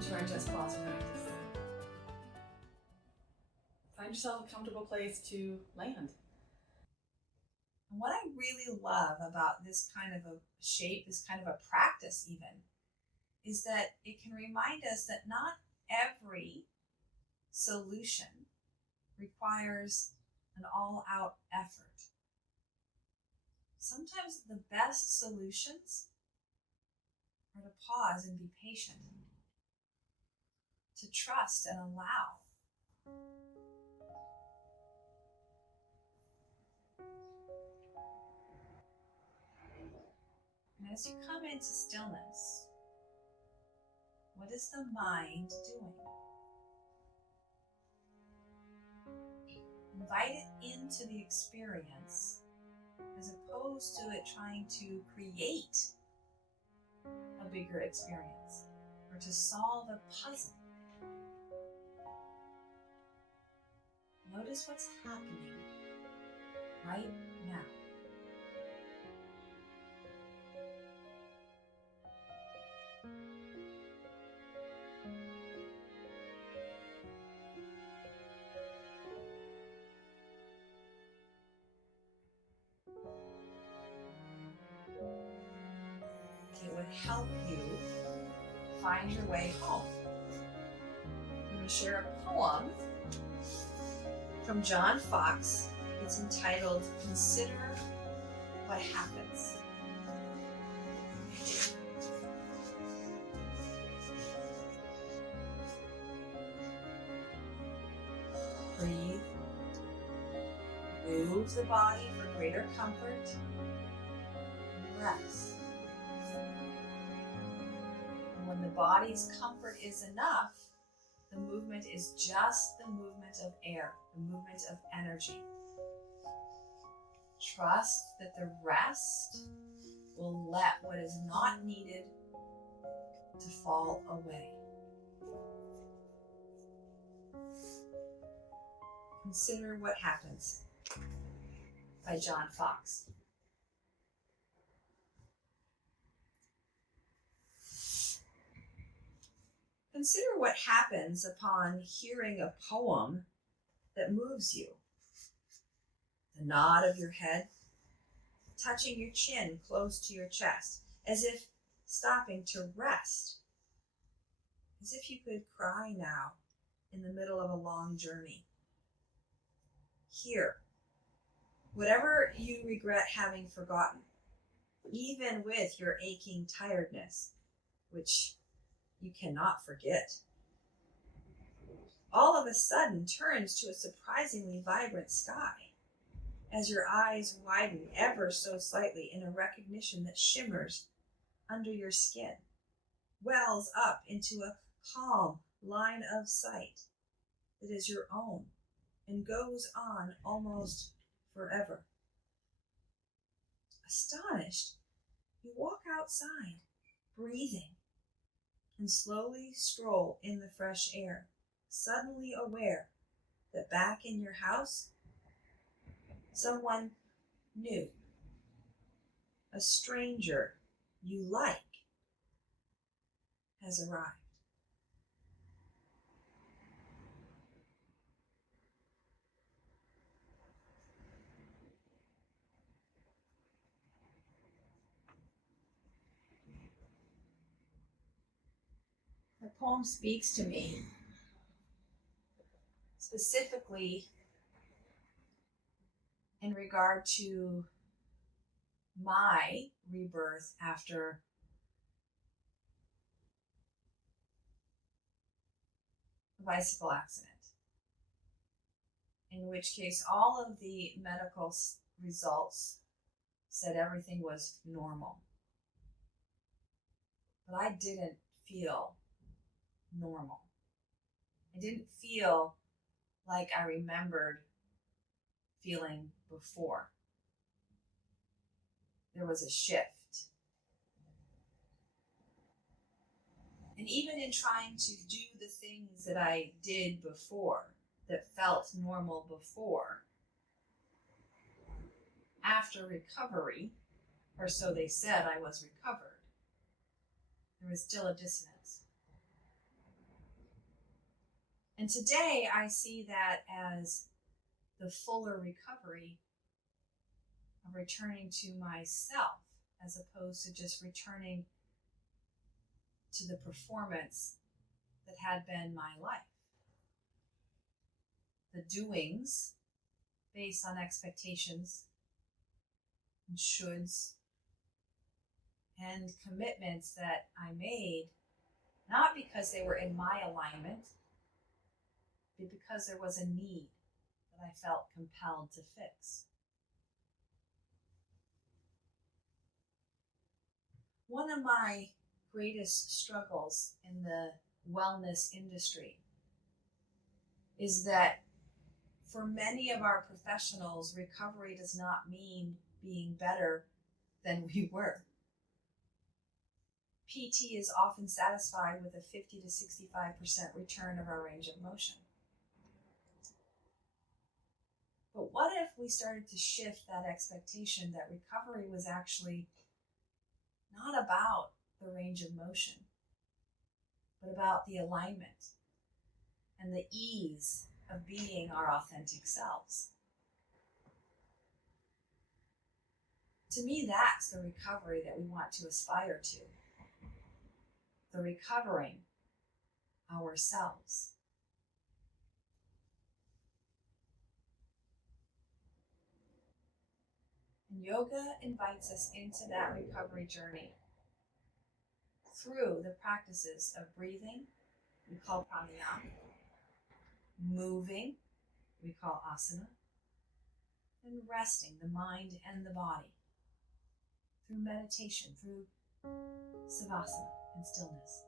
jeturn just pause practice. Find yourself a comfortable place to land. And what I really love about this kind of a shape, this kind of a practice even, is that it can remind us that not every solution requires an all-out effort. Sometimes the best solutions are to pause and be patient, to trust and allow. And as you come into stillness, what is the mind doing? Invite it into the experience as opposed to it trying to create a bigger experience or to solve a puzzle. Notice what's happening right now. It would help you find your way home. I'm going to share a poem from John Fox. It's entitled, Consider What Happens. Breathe. Move the body for greater comfort. Rest. And when the body's comfort is enough, the movement is just the movement of air, the movement of energy. Trust that the rest will let what is not needed to fall away. Consider What Happens by John Fox. Consider what happens upon hearing a poem that moves you. The nod of your head, touching your chin close to your chest, as if stopping to rest. As if you could cry now in the middle of a long journey. Here, whatever you regret having forgotten, even with your aching tiredness, which you cannot forget, all of a sudden turns to a surprisingly vibrant sky as your eyes widen ever so slightly in a recognition that shimmers under your skin, wells up into a calm line of sight that is your own and goes on almost forever. Astonished, you walk outside, breathing, and slowly stroll in the fresh air, suddenly aware that back in your house, someone new, a stranger you like, has arrived. The poem speaks to me specifically in regard to my rebirth after a bicycle accident, in which case all of the medical results said everything was normal. But I didn't feel normal. I didn't feel like I remembered feeling before. There was a shift. And even in trying to do the things that I did before, that felt normal before, after recovery, or so they said I was recovered, there was still a dissonance. And today I see that as the fuller recovery of returning to myself, as opposed to just returning to the performance that had been my life. The doings based on expectations and shoulds and commitments that I made, not because they were in my alignment, but because there was a need that I felt compelled to fix. One of my greatest struggles in the wellness industry is that for many of our professionals, recovery does not mean being better than we were. PT is often satisfied with a 50 to 65% return of our range of motion. But what if we started to shift that expectation that recovery was actually not about the range of motion, but about the alignment and the ease of being our authentic selves? To me, that's the recovery that we want to aspire to. The recovering ourselves. And yoga invites us into that recovery journey through the practices of breathing, we call pranayama, moving, we call asana, and resting the mind and the body through meditation, through savasana and stillness.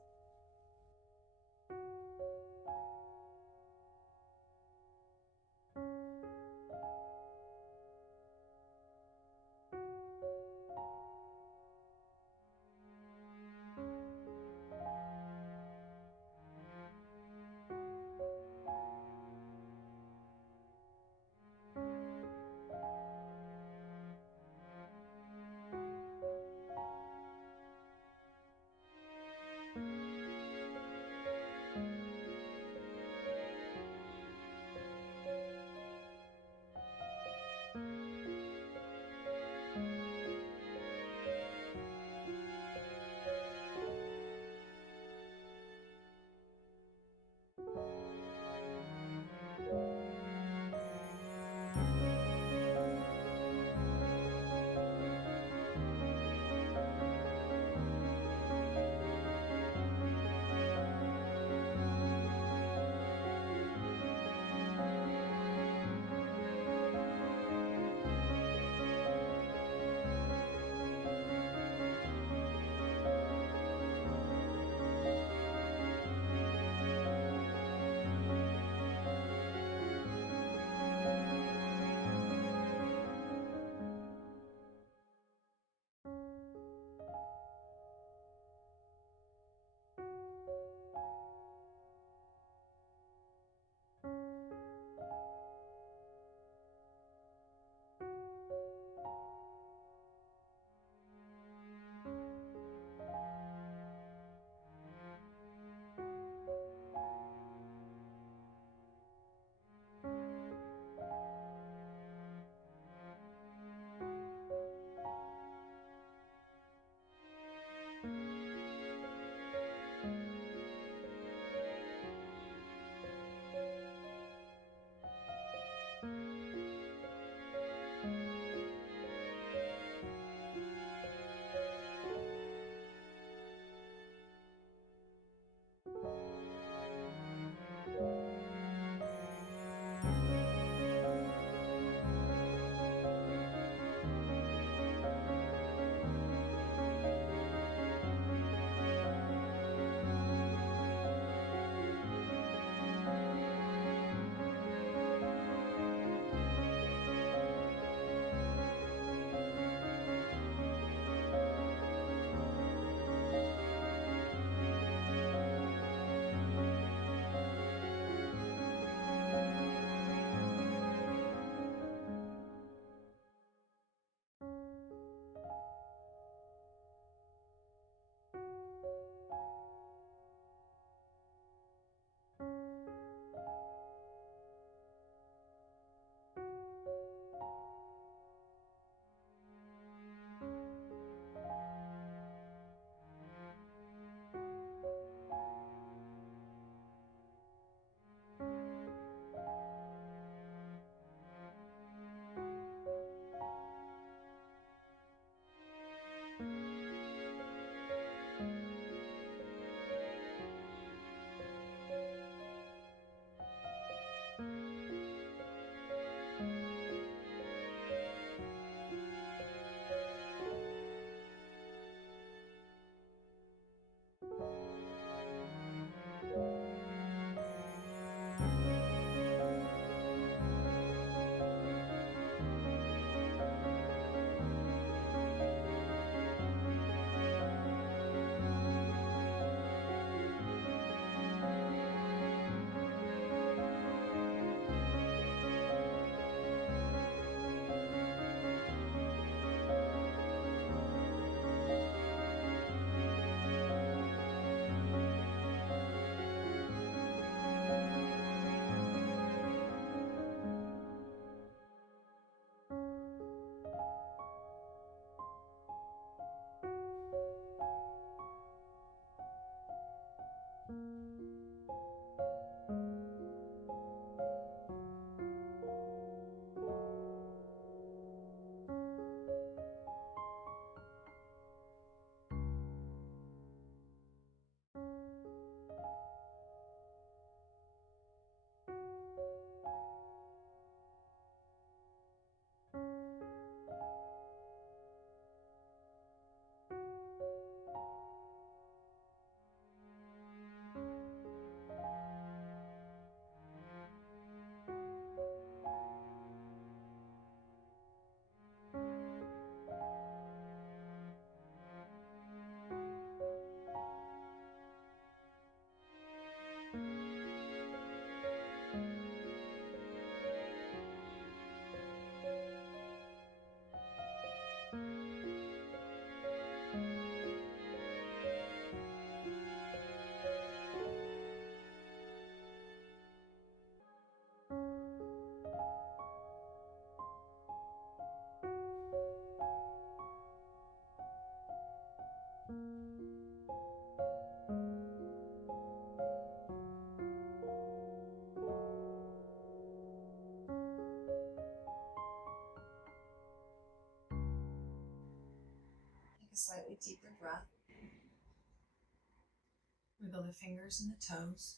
deeper breath. Wiggle the fingers and the toes.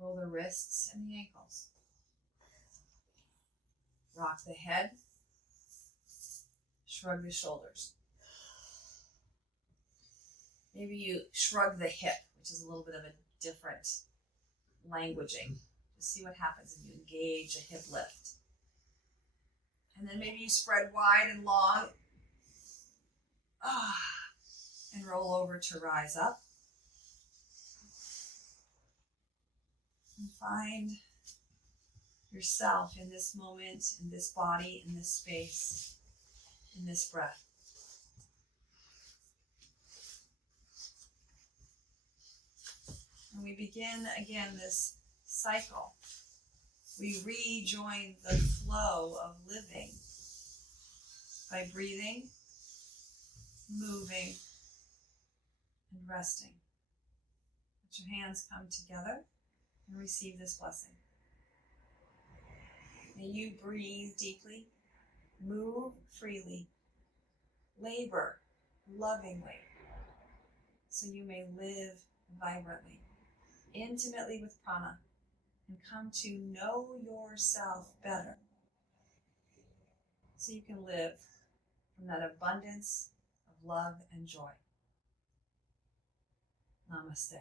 Roll the wrists and the ankles. Rock the head. Shrug the shoulders. Maybe you shrug the hip, which is a little bit of a different languaging. Just see what happens when you engage a hip lift. And then maybe you spread wide and long. And roll over to rise up. And find yourself in this moment, in this body, in this space, in this breath. And we begin again this cycle. We rejoin the flow of living by breathing, moving, and resting. Let your hands come together and receive this blessing. May you breathe deeply, move freely, labor lovingly, so you may live vibrantly, intimately with prana, and come to know yourself better, so you can live from that abundance of love and joy. Namaste.